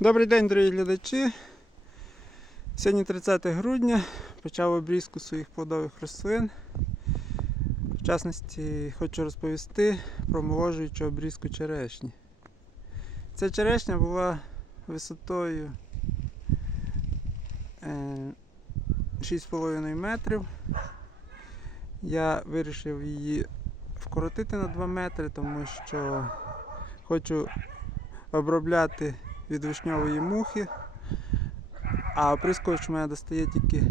Добрий день, дорогі глядачі. Сьогодні 30 грудня почав обрізку своїх плодових рослин. В частності хочу розповісти про омоложуючу обрізку черешні. Ця черешня була висотою е, 6,5 метрів. Я вирішив її вкоротити на 2 метри, тому що хочу обробляти від вишньової мухи, а оприскувач у мене достає тільки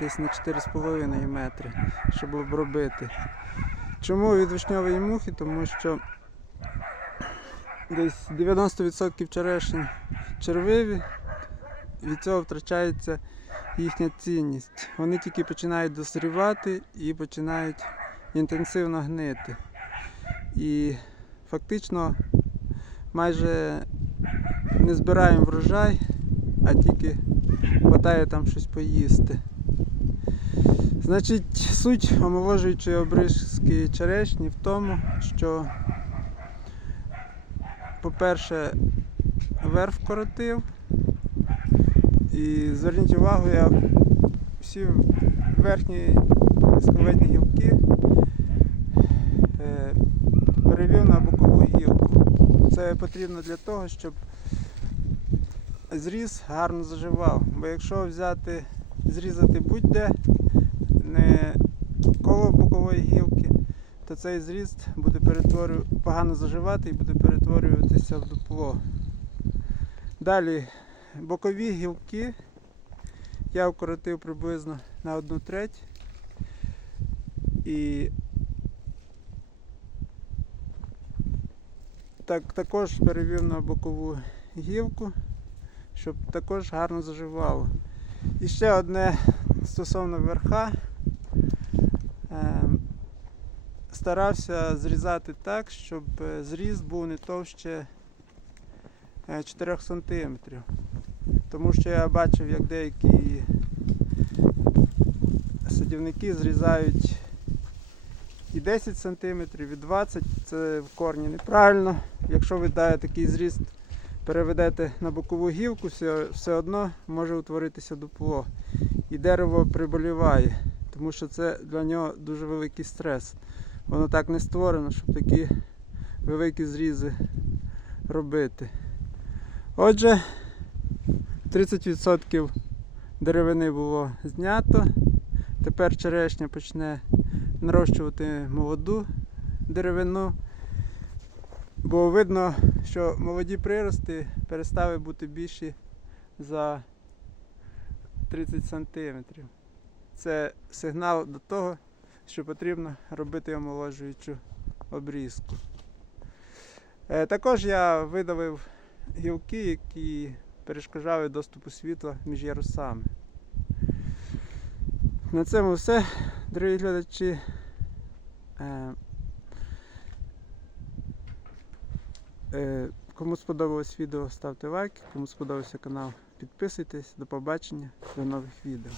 десь на 4,5 метри, щоб обробити. Чому від вишньової мухи? Тому що десь 90% черешень червиві, від цього втрачається їхня цінність. Вони тільки починають дозрівати і починають інтенсивно гнити. І фактично майже не збираємо врожай, а тільки хватає там щось поїсти. Значить, суть омоложуючої обрізки черешні в тому, що, по-перше, верх вкоротив. І зверніть увагу, я всі верхні сковетні гілки е, перевів на бокову гілку. Це потрібно для того, щоб зріз гарно заживав. Бо якщо взяти, зрізати будь-де, не коло бокової гілки, то цей зріз буде погано заживати і буде перетворюватися в дупло. Далі бокові гілки я вкоротив приблизно на одну треть. І так, також перевів на бокову гілку, щоб також гарно заживало. І ще одне стосовно верха. Ем, Старався зрізати так, щоб е, зріз був не товще е, 4 см. Тому що я бачив, як деякі садівники зрізають і 10 см, і 20 це в корні неправильно. Якщо ви даєте такий зріст, переведете на бокову гілку, все, все одно може утворитися дупло. І дерево приболіває, тому що це для нього дуже великий стрес. Воно так не створено, щоб такі великі зрізи робити. Отже, 30% деревини було знято. Тепер черешня почне нарощувати молоду деревину, бо видно, що молоді прирости перестали бути більші за 30 см. Це сигнал до того, що потрібно робити омоложуючу обрізку. Е, Також я видалив гілки, які перешкоджали доступу світла між ярусами. На цьому все, дорогі глядачі. Е, е, Кому сподобалось відео, ставте лайк, кому сподобався канал, підписуйтесь. До побачення, до нових відео.